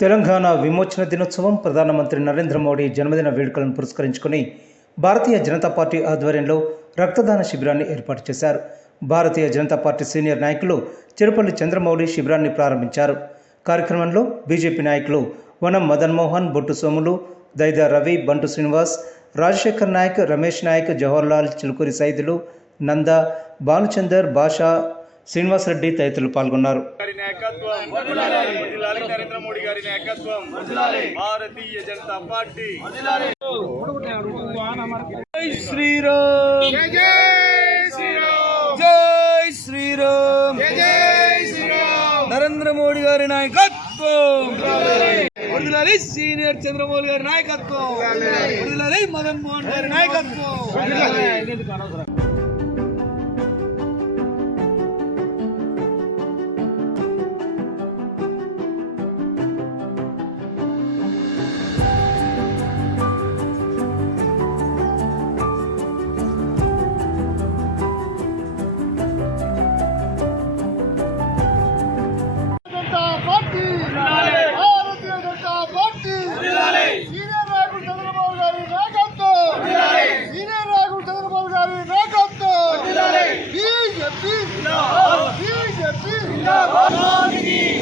తెలంగాణ విమోచన దినోత్సవం ప్రధానమంత్రి నరేంద్ర మోడీ జన్మదిన వేడుకలను పురస్కరించుకుని భారతీయ జనతా పార్టీ ఆధ్వర్యంలో రక్తదాన శిబిరాన్ని ఏర్పాటు చేశారు. భారతీయ జనతా పార్టీ సీనియర్ నాయకులు చిరుపల్లి చంద్రమౌళి శిబిరాన్ని ప్రారంభించారు. కార్యక్రమంలో బీజేపీ నాయకులు వనం మదన్ మోహన్, బొట్టు సోములు, దైదా రవి, బంటు శ్రీనివాస్, రాజశేఖర్ నాయక్, రమేష్ నాయక్, జవహర్లాల్, చిలుకూరి సైదులు, నంద, భానుచందర్, భాషా, శ్రీనివాసరెడ్డి తదితరులు పాల్గొన్నారు. నరేంద్ర మోడీ గారి నాయకత్వం, భారతీయ జనతా పార్టీ. జై శ్రీరామ్, జై శ్రీరామ్, జై శ్రీరామ్, జై శ్రీరామ్. నరేంద్ర మోడీ గారి నాయకత్వం, వదిలాలి సీనియర్ చంద్రమౌళి గారి నాయకత్వం, వదిలాలి మదన్ మోహన్ గారి నాయకత్వం.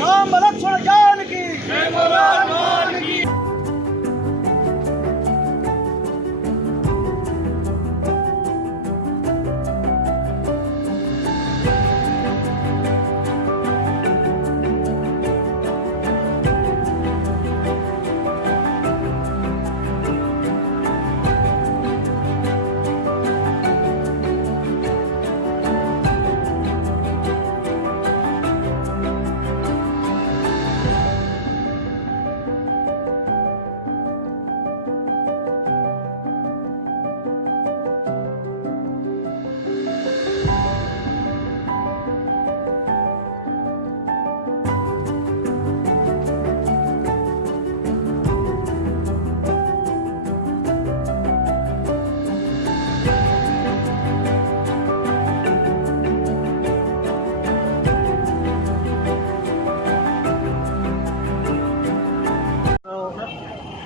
రామ లక్ష్మణ జానకి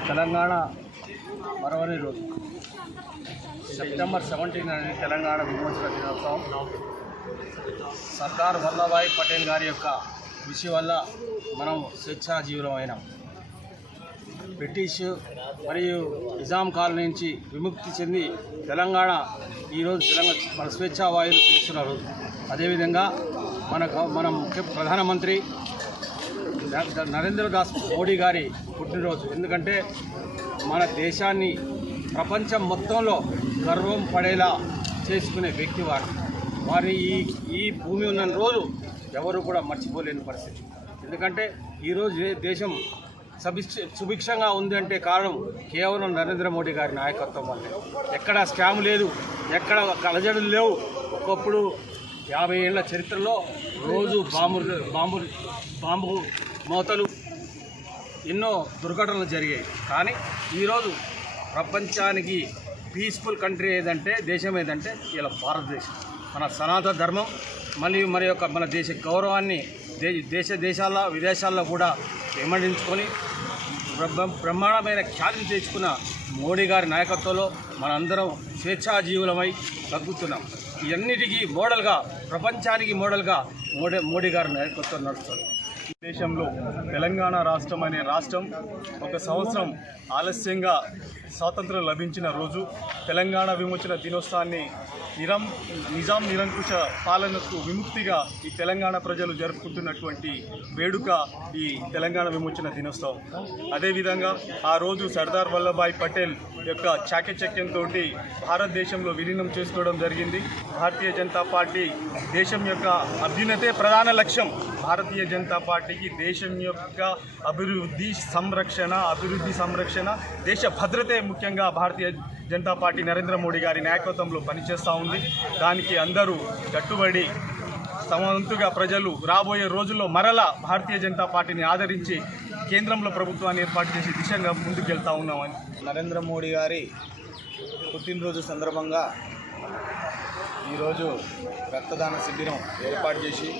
తెలంగాణ మరవని రోజు సెప్టెంబర్ 17 అనేది తెలంగాణ విమోచన దినోత్సవం. సర్దార్ వల్లభాయ్ పటేల్ గారి యొక్క కృషి వల్ల మనం స్వేచ్ఛాజీవులం అయినాం. బ్రిటిష్ మరియు నిజాం కాలం నుంచి విముక్తి చెంది తెలంగాణ ఈరోజు మన స్వేచ్ఛావాయులు పీల్చున్న రోజు. అదేవిధంగా మన ముఖ్య ప్రధానమంత్రి నరేంద్ర మోడీ గారి పుట్టినరోజు. ఎందుకంటే మన దేశాన్ని ప్రపంచం మొత్తంలో గర్వం పడేలా చేసుకునే వ్యక్తి వారిని ఈ భూమి ఉన్న రోజు ఎవరు కూడా మర్చిపోలేని పరిస్థితి. ఎందుకంటే ఈరోజు దేశం సుభిక్షంగా ఉంది అంటే కారణం కేవలం నరేంద్ర మోడీ గారి నాయకత్వం వల్లే. ఎక్కడ స్కామ్ లేదు, ఎక్కడ కలజడులు లేవు. ఒకప్పుడు 50 ఏళ్ల చరిత్రలో రోజు బాంబు మోతలు, ఎన్నో దుర్ఘటనలు జరిగాయి. కానీ ఈరోజు ప్రపంచానికి పీస్ఫుల్ కంట్రీ ఏదంటే, దేశం ఏదంటే ఇలా భారతదేశం. మన సనాతన ధర్మం మరి మన దేశ గౌరవాన్ని దేశాల్లో విదేశాల్లో కూడా వెంబడించుకొని బ్రహ్మాండమైన ఖ్యాతిని తెచ్చుకున్న మోడీ గారి నాయకత్వంలో మనందరం స్వేచ్ఛాజీవులమై బతుకుతున్నాం. ఇవన్నిటికీ మోడల్గా, ప్రపంచానికి మోడల్గా మోడీ గారి నాయకత్వం నడుస్తుంది. దేశంలో తెలంగాణ రాష్ట్రం అనే రాష్ట్రం ఒక సంవత్సరం ఆలస్యంగా స్వాతంత్రం లభించిన రోజు తెలంగాణ విమోచన దినోత్సవాన్ని నిజాం నిరంకుశ పాలనకు విముక్తిగా ఈ తెలంగాణ ప్రజలు జరుపుకుంటున్నటువంటి వేడుక ఈ తెలంగాణ విమోచన దినోత్సవం. అదేవిధంగా ఆ రోజు సర్దార్ వల్లభాయ్ పటేల్ యొక్క చాకచక్యంతో భారతదేశంలో విలీనం చేసుకోవడం జరిగింది. భారతీయ జనతా పార్టీ దేశం యొక్క అభ్యున్నతే ప్రధాన లక్ష్యం. భారతీయ జనతా పార్టీకి దేశం యొక్క అభివృద్ధి సంరక్షణ, దేశ భద్రతే ముఖ్యంగా భారతీయ జనతా పార్టీ నరేంద్ర మోడీ గారి నాయకత్వంలో పనిచేస్తూ ఉంది. దానికి అందరూ కట్టుబడి తమ వంతుగా ప్రజలు రాబోయే రోజుల్లో మరలా భారతీయ జనతా పార్టీని ఆదరించి కేంద్రంలో ప్రభుత్వాన్ని ఏర్పాటు చేసి దిశగా ముందుకెళ్తా ఉన్నామని. నరేంద్ర మోడీ గారి పుట్టినరోజు సందర్భంగా ఈరోజు రక్తదాన శిబిరం ఏర్పాటు చేసి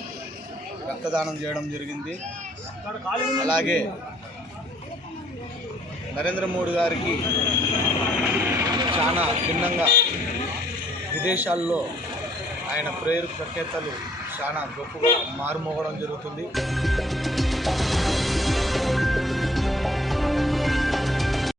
రక్తదానం చేయడం జరిగింది. అలాగే నరేంద్ర మోడీ గారికి చాలా భిన్నంగా విదేశాల్లో ఆయన ప్రేరు ప్రఖ్యాతలు చాలా గొప్పగా మారుమోగడం జరుగుతుంది.